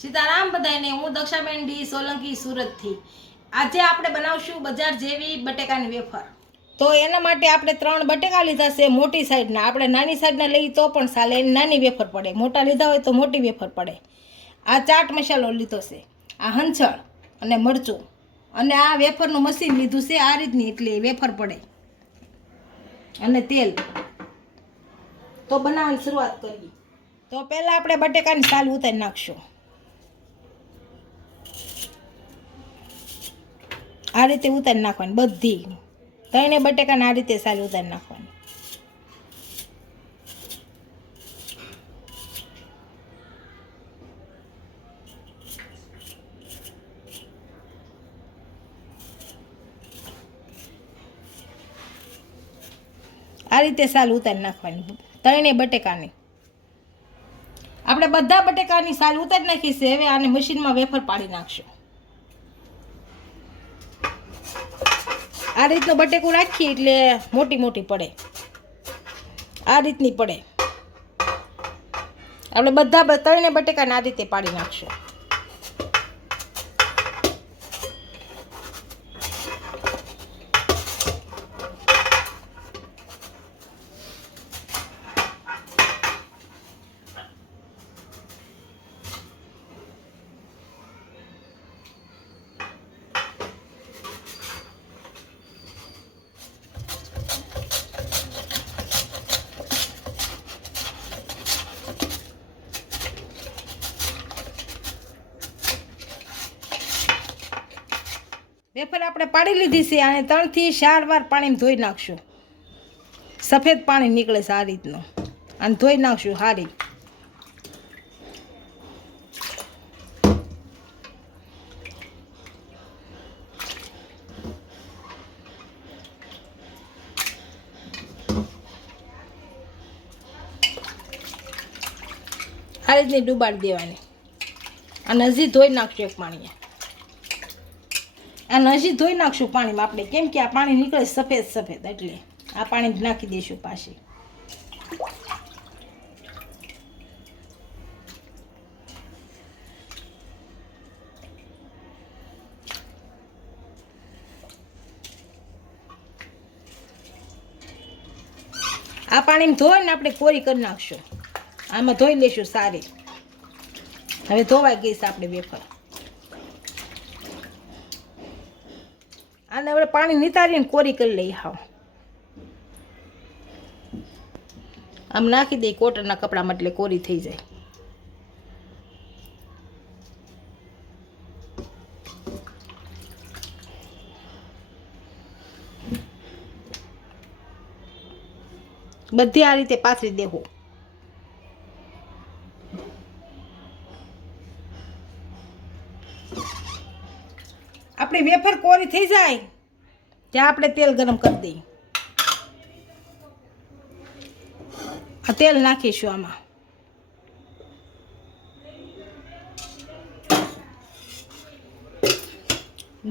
સીતારામ બધાને। હું દક્ષાબેન ડી સોલંકી સુરતથી। આજે આપણે બનાવશું બજાર જેવી બટેકાની વેફર। તો એના માટે આપણે 3 બટેકા લીધા છે મોટી સાઈઝના। આપણે નાની સાઈઝના લઈએ તો પણ ચાલે, નાની વેફર પડે। મોટા લીધા હોય તો મોટી વેફર પડે। આ ચાટ મસાલો લીધો છે, આ હંચળ અને મરચું, અને આ વેફરનું મશીન લીધું છે આ રીતની, એટલે વેફર પડે, અને તેલ। તો બનાવવાની શરૂઆત કરીએ। તો પહેલાં આપણે બટેકાની છાલ ઉતારી નાખશું। આ રીતે ઉતારી નાખવાની બધી 3 બટેકાને આ રીતે છાલ ઉતારી નાખવાની। આ રીતે છાલ ઉતારી નાખવાની 3 બટેકાની। આપણે બધા બટેકાની છાલ ઉતારી નાખી છે। હવે આને મશીનમાં વેફર પાડી નાખશું। આ રીતનું બટેકું રાખીએ એટલે મોટી મોટી પડે, આ રીતની પડે। આપણે બધા 3 બટેકાને આ રીતે પાડી નાખશું। વેફર આપણે પાડી લીધી છે, અને 3 થી 4 વાર પાણીમાં ધોઈ નાખશું। સફેદ પાણી નીકળે છે આ રીતનું, અને ધોઈ નાખશું સારી। આ રીતની ડૂબાડી દેવાની, અને હજી ધોઈ નાખશું એક પાણીએ। અને હજી ધોઈ નાખશું પાણીમાં આપણે, કેમ કે આ પાણી નીકળે સફેદ સફેદ, એટલે આ પાણી નાખી દઈશું પાછી। આ પાણીમાં ધોઈને આપણે કોરી કરી નાખશું। આમાં ધોઈ લઈશું સારી। હવે ધોવાઈ ગઈ છે આપણે વેફર। આને આપણે પાણી નિતારીને કોરી કરી લઈએ હાવ। આમ નાખી દઈએ કોટનના કપડામાં, એટલે કોરી થઈ જાય। બધી આ રીતે પાથરી દેવું। આપણી વેફર કોરી થઈ જાય ત્યાં આપણે તેલ ગરમ કરી દઈએ। આ તેલ નાખીશું આમાં।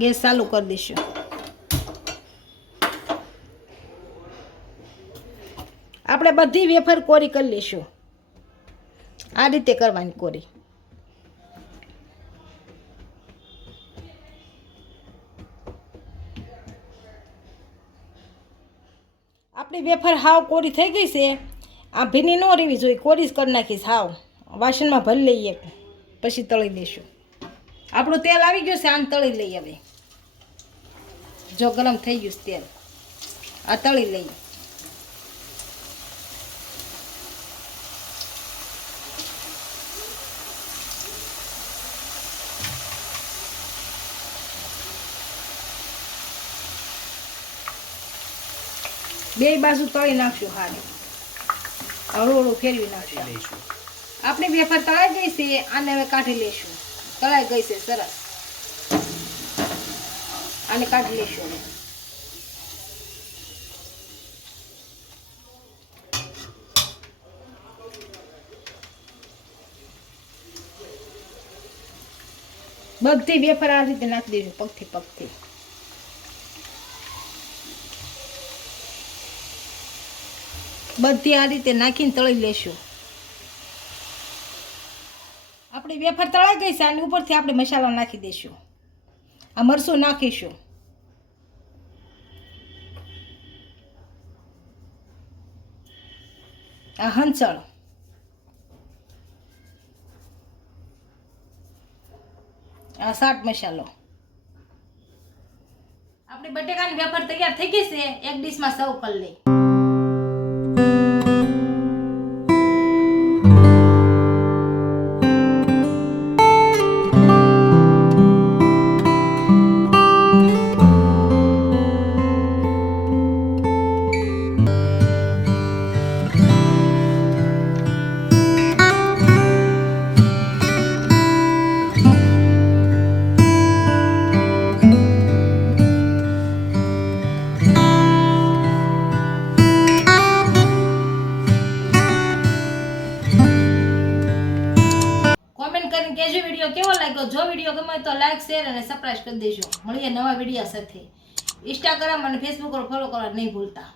ગેસ ચાલુ કરી દઈશું। આપણે બધી વેફર કોરી કરી લઈશું। આ રીતે કરવાની કોરી। આપણી વેફર હાવ કોરી થઈ ગઈ છે। આ ભીની ન રહેવી જોઈએ, કોરી જ કરી નાખીશ હાવ। વાસણમાં ભરી લઈએ, પછી તળી દઈશું। આપણું તેલ આવી ગયું છે, આને તળી લઈએ। હવે જો ગરમ થઈ ગયું તેલ, આ તળી લઈએ। બે બાજુ તળી નાખશું હારી, હળવું હળવું ફેરવી નાખશું। આપણી વેફર તળાઈ ગઈ છે, આને હવે કાઢી લઈશું। તળાઈ ગઈ છે સરસ, આને કાઢી લઈશું। બધી વેફર આ રીતે નાખી દઈશું, પગથી પગથી। બધી આ રીતે નાખીને તળી લેશું। આપણી વેફર તળાઈ ગઈ છે. આની ઉપરથી આપણે મસાલો નાખી દઈશું. આ મરચું નાખીશું. આ હંચળ, આ ચાટ મસાલો. આપણી બટેકાની વેફર તૈયાર થઈ ગઈ છે. એક ડીશમાં સર્વ કરી લઈ. કોમેન્ટ કરીને કહેજો વિડીયો કેવો લાગ્યો. જો વિડીયો ગમે તો લાઈક, શેર અને સબસ્ક્રાઇબ કરી દેજો. મળીએ નવા વિડીયો સાથે. ઇન્સ્ટાગ્રામ અને ફેસબુક પર ફોલો કરવા નહીં ભૂલતા.